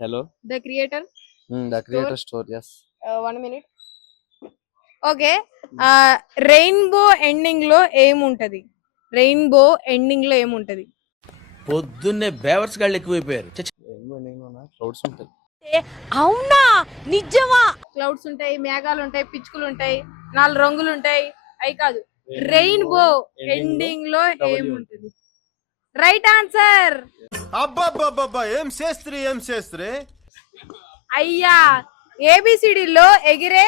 Hello. The creator. The creator store. Yes. 1 minute. Okay. Rainbow ending లో ఏముంటది? Rainbow ending లో ఏముంటది? పొద్దున్నే బేవర్స్ గాళ్ళు ఎక్కువైపోయారు. క్లౌడ్స్ ఉంటాయి. అవునా? నిజమా? క్లౌడ్స్ ఉంటాయి, మేఘాలు ఉంటాయి, పిచ్చుకలు ఉంటాయి, 4 రంగులు ఉంటాయి. అవి కాదు, రెయిన్బో ఎండింగ్ లో ఏముంటది? Right answer. అబ్బబ్బబ్బబ్బా, ఏం చేస్త్రీ. అయ్యా, ABCD లో ఎగిరే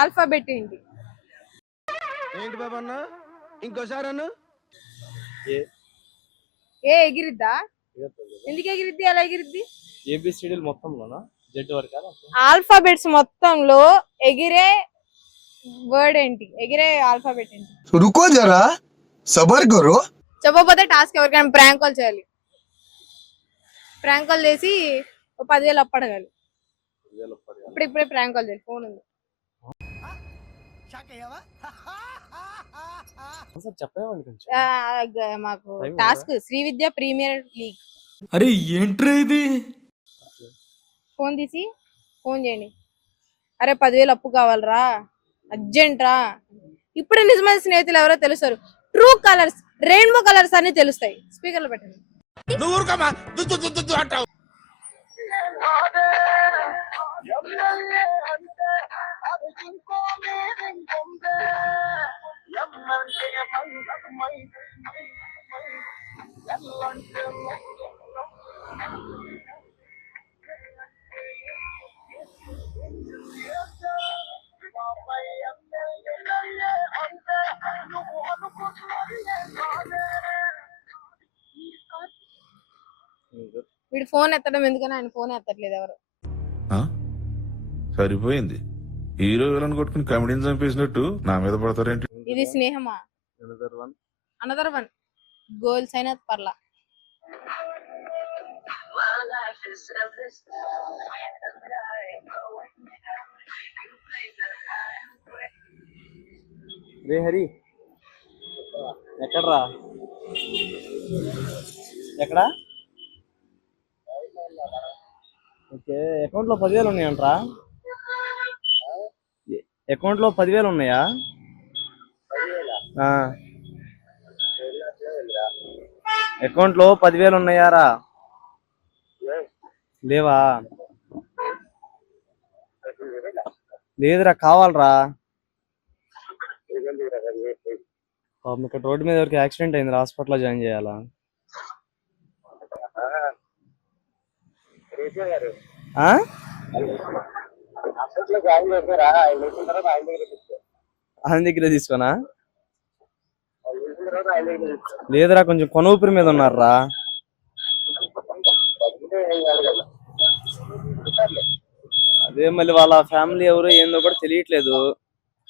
ఆల్ఫాబెట్ ఏంటి? ఏంటి బాబన్న, ఇంకోసారి అన్న. ఏ ఎగిరిద్దా? ఎందుకు ఎగిరిద్ది? ఎలా ఎగిరిద్ది? ABCD మొత్తంలోనా? జెడ్ వరకు ఆల్ఫాబెట్స్ మొత్తంలో ఎగిరే వర్డ్ ఏంటి? ఎగిరే ఆల్ఫాబెట్ ఏంటి? రుకో జరా, సబర్ కరో. చెప్పకపోతే టాస్క్ ఎవరికైనా ప్రాంక్ కాల్ చేయాలి. ప్రాంక్ కాల్ చేసి 10,000 అప్పడగాలి. ఇప్పుడే ప్రాంక్ కాల్ చేయాలి. ఫోన్ ఉంది. మాకు టాస్క్ శ్రీ విద్య ప్రీమియర్ లీగ్. అరే ఏంట్రా ఇది? ఫోన్ తీసి ఫోన్ చేయండి. అరే 10,000 అప్పు కావాలరా, అర్జెంట్ రా. ఇప్పుడే నిజమైన స్నేహితులు ఎవరో తెలుస్తారు. ట్రూ కలర్స్, రెయిన్బో కలర్స్ అన్ని తెలుస్తాయి. స్పీకర్ లో పెట్టండి. వీడు ఫోన్ ఎత్తడం ఎందుకని ఆయన ఫోన్ ఎత్తట్లేదు ఎవరు. సరిపోయింది. హీరో విలన్ కొట్టుకుని కమెడీని చంపేసినట్టు నా మీద పడతారేంటి? ఇది స్నేహమా? Another one. గోల్స్ అయినా పర్లా. రే హరి, ఎక్కడ్రా? ఎక్కడా? ఓకే, అకౌంట్లో 10,000 ఉన్నాయంట్రా. అకౌంట్లో 10,000 ఉన్నాయా? అకౌంట్లో 10,000 ఉన్నాయారా? లేవా? లేదురా, కావాలరా. ఇక్కడ రోడ్డు మీద ఎవరికి యాక్సిడెంట్ అయింది, హాస్పిటల్లో జాయిన్ చేయాలా? ఆయన దగ్గర తీసుకోనా? లేదురా, కొంచెం కొన ఊపిరి మీద ఉన్నారా. అదే మళ్ళీ వాళ్ళ ఫ్యామిలీ ఎవరు ఏందో కూడా తెలియట్లేదు.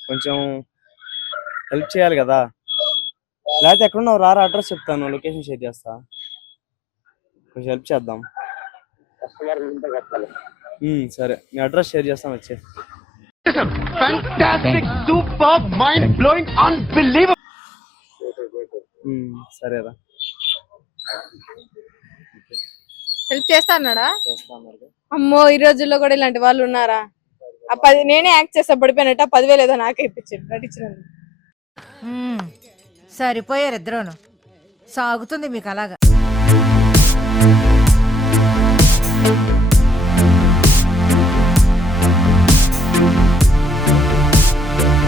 కొంచెం హెల్ప్ చేయాలి కదా. లేకపోతే ఎక్కడున్నావు రారా, అడ్రస్ చెప్తాను, లొకేషన్ షేర్ చేస్తా, కొంచెం హెల్ప్ చేద్దాం. సరే, మీ అడ్రస్ షేర్ చేస్తాను, వచ్చే. సరేరా, హెల్ప్ చేస్తా అన్నాడా? అమ్మో, ఈ రోజుల్లో కూడా ఇలాంటి వాళ్ళు ఉన్నారా? నేనే యాక్ట్ చేస్తా పడిపోయినట్ట. 10,000 ఏదో నాకే ఇప్పించాడు నటించినందుకు. సరిపోయారు ఇద్దరును. సాగుతుంది మీకు అలాగా.